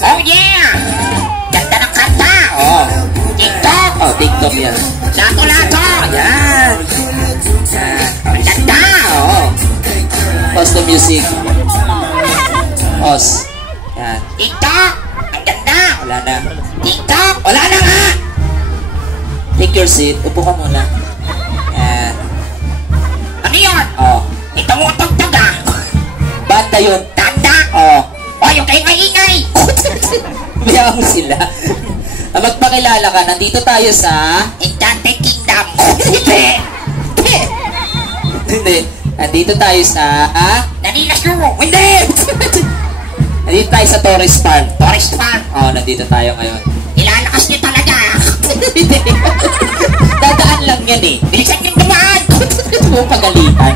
Oh yeah! Ganda ng kanta! Oh! TikTok! Oh, TikTok yan. Lato-lato! Yan! Ang ganda! Oo. Pause the music. Pause. Yan. TikTok! Ang ganda! Wala na. TikTok! Wala na nga! Take your seat. Upo ka muna. Yan. Ano yun? Oh. Ito mo tugtog ah! Banda yun. Tanda! Oh. Oh, yung kayo maingay! Bayaan mo sila. Magpakilala ka. Nandito tayo sa... Enchanted Kingdom! Hindi! Hindi. Nandito tayo sa... Nanilas mo! Hindi! Nandito tayo sa Torres Park. Forest Farm! Oh, nandito tayo ngayon. Ilalakas niyo talaga! Hindi. Dadaan lang yan eh. Bilisan niyo dumaan! Huwag pagalitan.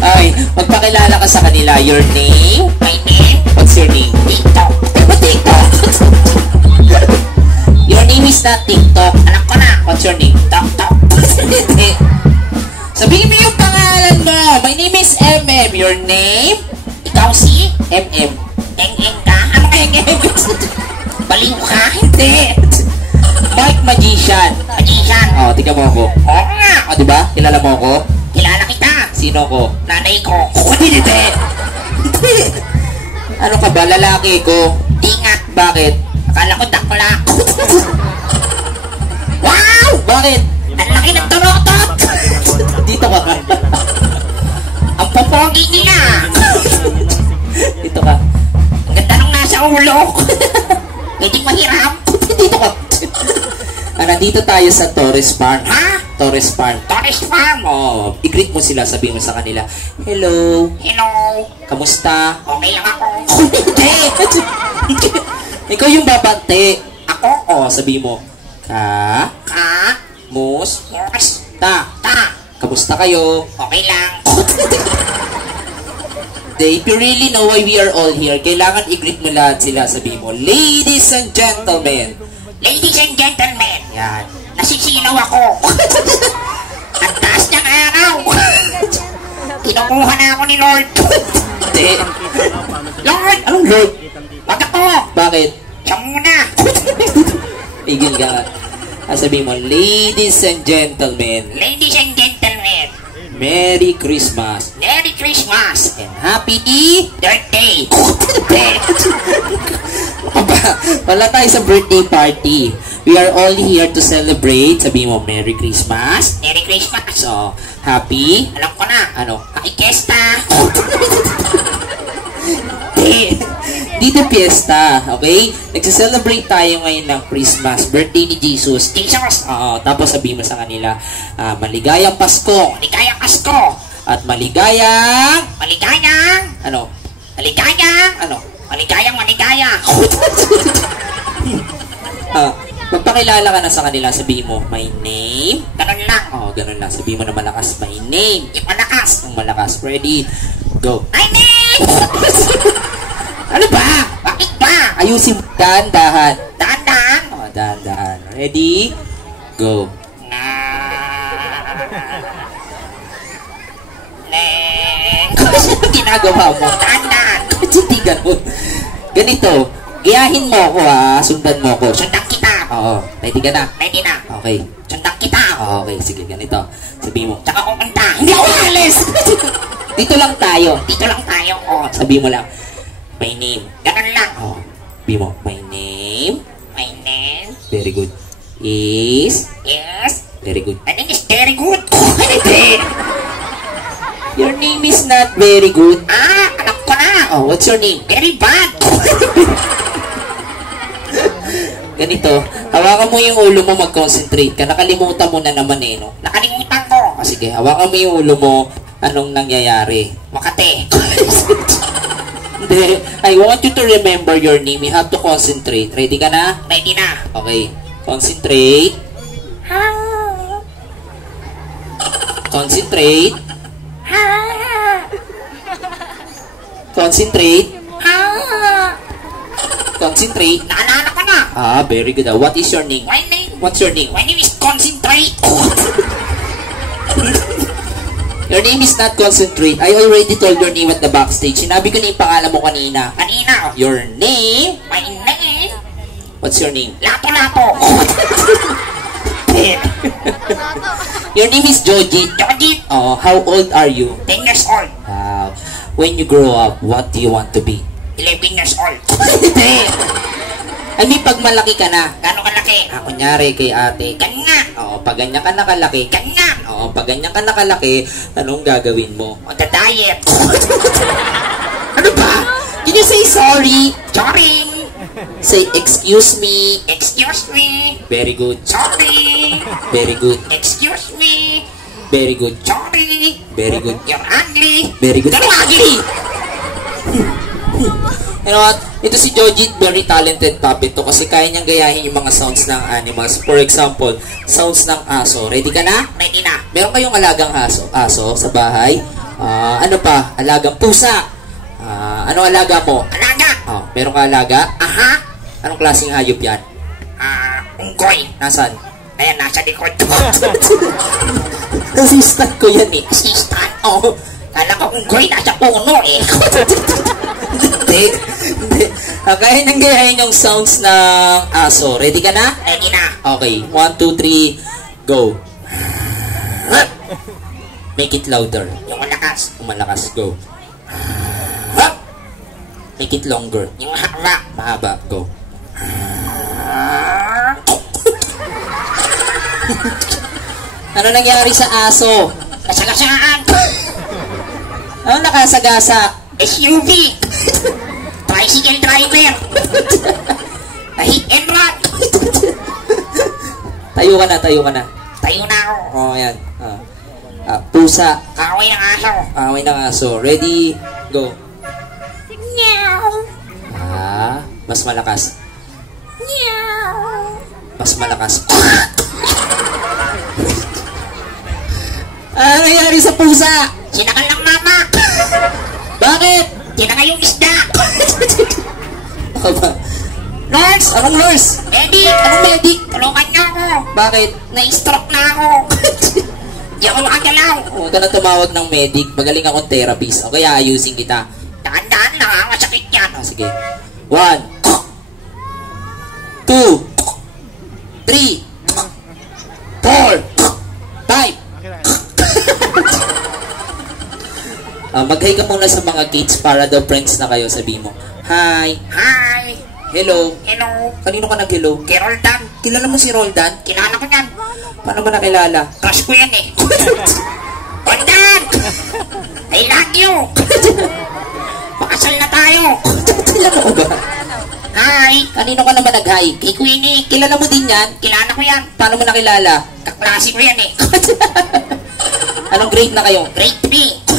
Okay, magpakilala ka sa kanila. Your name? My name? What's your name? TikTok! TikTok! Your name is not TikTok. Alam ko na! What's your name? Tok-tok! Hindi. Sabihin mo yung pangalan mo. My name is MM. Your name? Ikaw si? MM. Eng-eng ka? Ano ka eng-eng? Baliw ka? Hindi. Mike Magician. Magician! Oh, tingnan mo ako. Oo nga! Oh, di ba? Kilala mo ako? Kilala kita! Sino ko? Nanay ko! Hindi. Hindi. Ano ka ba? Lalaki ko. Di nga! Bakit? Akala ko dakla! Wow! Bakit? Ang laki ng turotot! Dito ka ka. Ang popogi nila! Dito ka. Ang ganda nung nasa ulo! Pwedeng mahirap! Dito ka. Nandito tayo sa Torres Park. Ha? Torres Park. Torres Farm! Oh, i-greet mo sila, sabihin mo sa kanila, hello, Hello! kamusta? Okay lang ako! Hindi! Ikaw yung babante. Ako? Oh, sabihin mo, Ka? mus, Yes! ta. Ta! Kamusta kayo? Okay lang! If you really know why we are all here, kailangan i-greet mo lahat sila, sabihin mo, ladies and gentlemen. Ladies and gentlemen! Yan. Nasisilaw ako! Ang taas ng araw! Kinukuha na ako ni Lord! Hindi. Lord! Anong Lord? Wag ako! Bakit? Siya muna! Igil ka. Sabihin mo, ladies and gentlemen, Ladies and gentlemen! Merry Christmas Merry Christmas! and Happy Birthday! Wala tayo sa birthday party. We are all here to celebrate. Sabihin mo, Merry Christmas. Merry Christmas! So, happy. Alam ko na! Ano? Pakikesta! Dito piyesta, okay? Nagsa-celebrate tayo ngayon ng Christmas. Birthday ni Jesus. Jesus! Oo, tapos sabihin mo sa kanila, maligayang Pasko. Maligayang Pasko! At maligayang... Maligayang! Ano? Maligayang! Ano? Maligayang maligaya! Magpakilala ka na sa kanila. Sabihin mo, my name. Ganun lang! Ganun lang. Sabihin mo na malakas, my name. Di malakas! Ang malakas. Ready? Go. My name! Ano ba? Bakit ba? Ayusin mo. Dahan-dahan. Dahan-dahan! Dahan-dahan. Ready? Go. Neng! Ginagawa mo. Dahan-dahan! Hindi ganun. Ganito. Giyahin mo ako Sundan mo ako. Sundan kita! Oo. Ready ka na? Ready na! Okay. Sundan kita! Okay. Sige. Ganito. Sabihin mo. Tsaka kung kanta! Hindi ako alis! Dito lang tayo. Dito lang tayo! Sabihin mo lang. My name. Ganun lang! Sabihin mo. My name. My name Very good. Is. is... Very good. My name is very good! Hindi. Your name is not very good. Alam ko na! Oh, what's your name? Very bad! Ganito, hawakan mo yung ulo mo, mag-concentrate ka. Nakalimutan mo na naman no? Nakalimutan ko! Sige, hawakan mo yung ulo mo. Anong nangyayari? Makate! Hindi. I want you to remember your name. You have to concentrate. Ready ka na? Ready na! Okay. Concentrate. Concentrate. Concentrate. Concentrate. Naalala ko na! Very good. What is your name? My name... What's your name? My name is Concentrate! Your name is not concentrate. I already told your name at the backstage. Sinabi ko na yung pangalan mo kanina. Kanina. Your name? My name? What's your name? Lato-lato. Your name is Jojit. Jojit. Oh, how old are you? 10 years old. When you grow up, what do you want to be? 11 years old. I mean, pag malaki ka na. Gano'ng kalaki? Kunyari kay ate. Ganyan. Oo, pag ganyan ka nakalaki. Ganyan. Oo, pag ganyan ka nakalaki, anong gagawin mo? Magda-diet. Ano ba? Can you say sorry? Sorry. Say, excuse me. Excuse me. Very good. Sorry. Very good. Excuse me. Very good. Sorry. Very good. You're ugly. Very good. Pero ugly. You know what? Ito si Jojit, very talented puppet to kasi kaya niyang gayahin yung mga sounds ng animals. For example, sounds ng aso. Ready ka na? Ready na. Meron kayong alagang aso sa bahay? Ano pa? Alagang pusa. Ano alaga mo? Alaga. Meron ka alaga? Aha. Anong klaseng hayop yan? Unggoy. Nasaan? Ayan, nasa likod. Assistant ko yan eh. Assistant? Oo. Kala ko unggoy, nasa puno eh. Hindi. Kaya nang gayahin yung sounds ng aso. Ready ka na? Ready na. Okay. 1, 2, 3, go. Make it louder. Yung malakas. Kung malakas, go. Make it longer. Yung haba. Mahaba, go. Ano nangyari sa aso? Kasagasaan. Ano nakasagasa? SUV. Tricycle driver. Hit and run. Tayo ka na, tayo ka na. Tayo na ako. Yan. Pusa. Kaway ng aso. Kaway ng aso. Ready, go. Meow. Mas malakas. Meow. Mas malakas. Ano nangyari sa pusa? Sinakal ng mama. Bakit? Tinangay yung isda. Nurse! Anong nurse? Medic! Anong medic? Tulungan niyo ako. Bakit? Na-stroke na ako. Di ako makagalaw. Huwag ka na tumawag ng medic. Magaling akong therapist. O kaya ayusin kita. Daan-daan lang. Masakit yan. Sige. 1 2 3 4 5 Mag-hi ka muna sa mga kids para daw friends na kayo. Sabi mo, hi. Hi. Hello. Hello. Kanino ka nag-hello? Kay Roldan. Kilala mo si Roldan? Kilala ko yan. Paano ba nakilala? Crush ko yan eh. Roldan! I love you. Pakasal na tayo. Kilala mo ba? Hi. Kanino ka naman nag-hi? Kay Queenie. Kilala mo din yan? Kilala ko yan. Paano mo nakilala? Kaklase ko yan eh. Anong grade na kayo? Grade 3.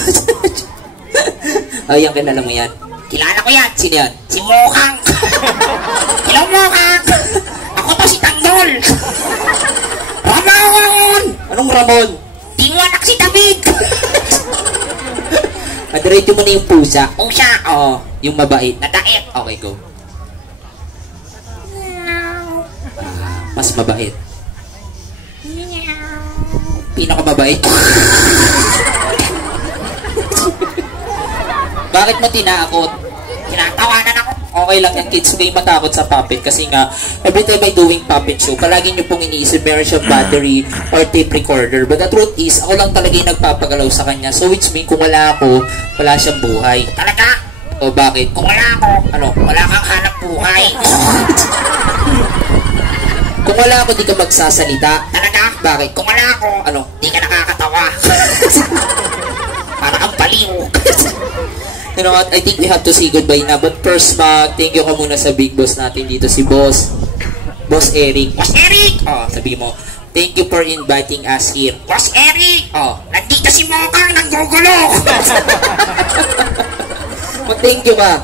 Yan, kilala mo yan. Kilala ko yan. Sino yan? Si Mokang. Hello, Mokang. Ako to si Tanggol. Ramon! Anong Ramon? Di mo anak si David. Diretso mo na yung pusa. Pusa. Oo, yung mabait. Nadait. Okay, go. Mas mabait. Pinakamabait. Bakit mo tinakot? Tinatawanan ako. Okay lang yan, kids. Huwag kayong matakot sa puppet kasi nga, every time I doing puppet show, palagi nyo pong iniisip meron siyang battery or tape recorder. But the truth is, ako lang talaga yung nagpapagalaw sa kanya. So which means, kung wala ako, wala siyang buhay. Talaga? O bakit? Kung wala ako, Ano? wala kang hanap buhay. Kung wala ako, di ka magsasalita. Talaga? Bakit? Kung wala ako, Ano? di ka nakakatawa. Para kang baliw. You know what? I think we have to say goodbye na. But first, thank you ka muna sa big boss natin dito, si Boss Eric. Boss Eric! Sabi mo, thank you for inviting us here. Boss Eric! Oh. Nandito si Mokang, nanggugulo! Thank you ka.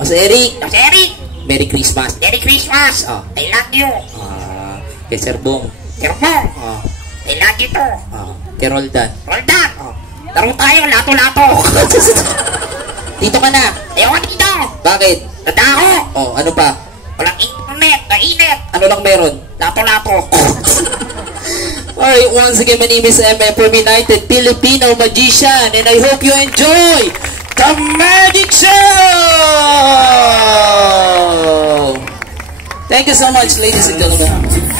Boss Eric, Boss Eric! Merry Christmas. Merry Christmas! I love you! Kay Sir Bong. Tirbong! I love you to! Kay Roldan. Roldan! Laro tayo, lato-lato! Dito ka na. Ayaw dito! Bakit? Nadako! Ano pa? Walang internet, nainit! Ano lang meron? Lato-lato! Alright, once again, my name is MM from United Filipino Magician, and I hope you enjoy the Magic Show! Thank you so much, ladies and gentlemen.